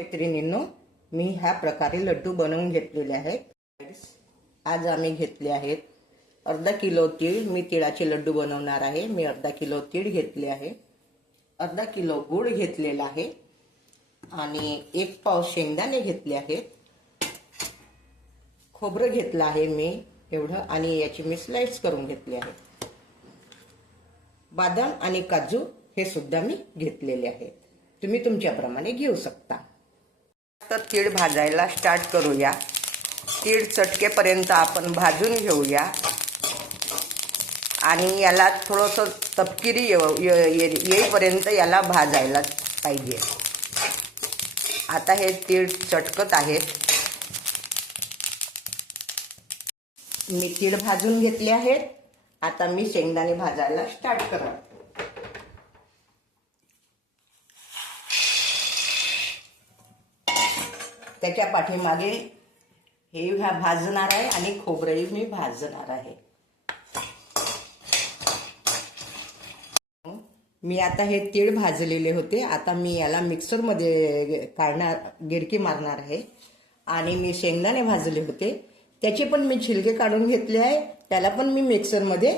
मैत्रिणींनो, मी ह्या प्रकारे लड्डू बनवून घेतलेले आहेत। आज आम्ही घेतले आहेत अर्धा किलो तीळ। मी तिळाचे लड्डू बनवणार आहे। मी अर्धा किलो तीळ घेतले आहे, अर्धा किलो गूळ घेतलेला आहे आणि 1 पाव शेंगदाणे घेतले आहेत, खोबरं घेतलं आहे मी एवढं आणि याची मी स्लाइस करून घेतली आहे। बदाम आणि काजू हे सुद्धा मी घेतलेले आहेत, तुम्ही तुमच्याप्रमाणे घेऊ शकता। तर तीळ भाजायला स्टार्ट करूया। तीळ चटकेपर्यंत आपण भाजून घेऊया आणि याला थोडंसं तपकिरी येईपर्यंत याला भाजायला पाहिजे। आता हे तीळ चटकत आहेत। मी तीळ भाजून घेतले आहेत। आता मी शेंगदाणे भाजायला स्टार्ट करते। त्याच्या पाठीमागे हे भाजणार आहे आणि खोबरंही मी भाजणार आहे। मी आता हे तीळ भाजलेले होते, आता मी याला मिक्सर मध्ये गिरकी मारणार आहे। आणि मी शेंगदाणे भाजले होते त्याचे पण मी छिलके काढून घेतले आहे, त्याला पण मी मिक्सर मध्ये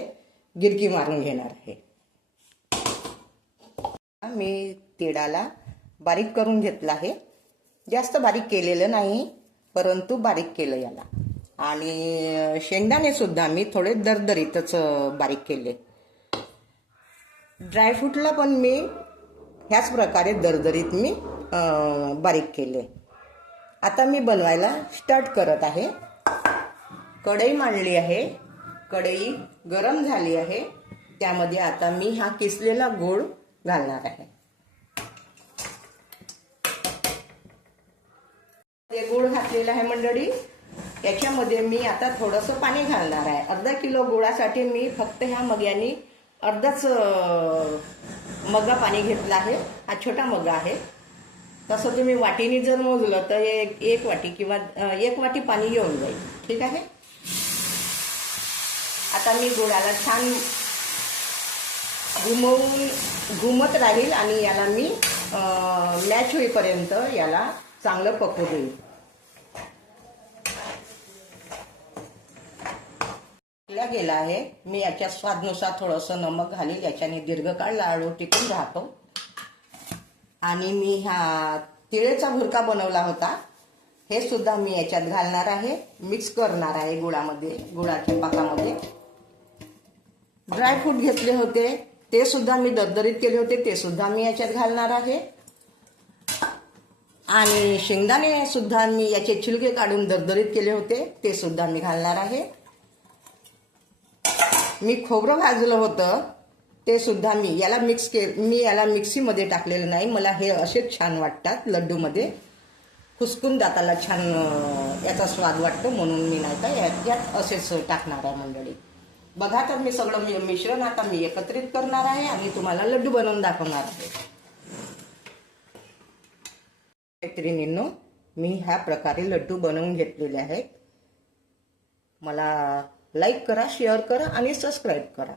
गिरकी मारून घेणार आहे। मी तिळाला बारीक करून घेतला आहे, जास्त बारीक केलेलं नाही परंतु बारीक केलं याला। आणि शेंगदाणे सुद्धा मी थोडे दरदरीतच बारीक केले। ड्रायफ्रूटला पण मी ह्याच प्रकारे दरदरीत मी बारीक केले। आता मी बनवायला स्टार्ट करत आहे। कढई मांडली आहे, कढई गरम झाली आहे, त्यामध्ये आता मी हा किसलेला गूळ घालणार आहे। गूळ घातलेला आहे मंडळी, याच्यामध्ये मी आता थोडंसं पाणी घालणार आहे। अर्धा किलो गुळासाठी मी फक्त ह्या मग्याने अर्धाच मग्गा पाणी घेतला आहे। हा छोटा मग्गा आहे, तसं तुम्ही वाटीने जर मोजलं तर एक वाटी किंवा 1 वाटी पाणी येऊन जाईल, ठीक आहे। आता मी गुळाला छान घुमत राहील आणि याला मी मॅच होईपर्यंत याला चांगलं पकू देईल। गेला आहे, मी याच्या स्वादनुसार थोडंसं नमक घालील, याच्याने दीर्घकाळ लाडू टिकून राहतो। आणि मी हा तिळेचा भुर्का बनवला होता, हे सुद्धा मी याच्यात घालणार आहे, मिक्स करणार आहे गुळामध्ये, गुळाच्या पाकामध्ये। ड्रायफ्रूट घेतले होते ते सुद्धा मी दरदरीत केले होते, ते सुद्धा मी याच्यात घालणार आहे। आणि शेंगदाणे सुद्धा मी याचे छिलके काढून दरदरीत केले होते, ते सुद्धा मी घालणार आहे। मी खोबरं भाजलं होतं ते सुद्धा मी याला मिक्सीमध्ये टाकलेलं नाही, मला हे असेच छान वाटतात लड्डूमध्ये, खुसकून दाताला छान याचा स्वाद वाटतो, म्हणून मी नाही का यात असेच टाकणार आहे मंडळी। बघा तर मी सगळं मिश्रण आता मी एकत्रित करणार आहे आणि तुम्हाला लड्डू बनवून दाखवणार आहे। मैत्रिणींनो, मी ह्या प्रकारे लड्डू बनवून घेतलेले आहेत। मला लाईक करा, शेअर करा आणि सबस्क्राईब करा।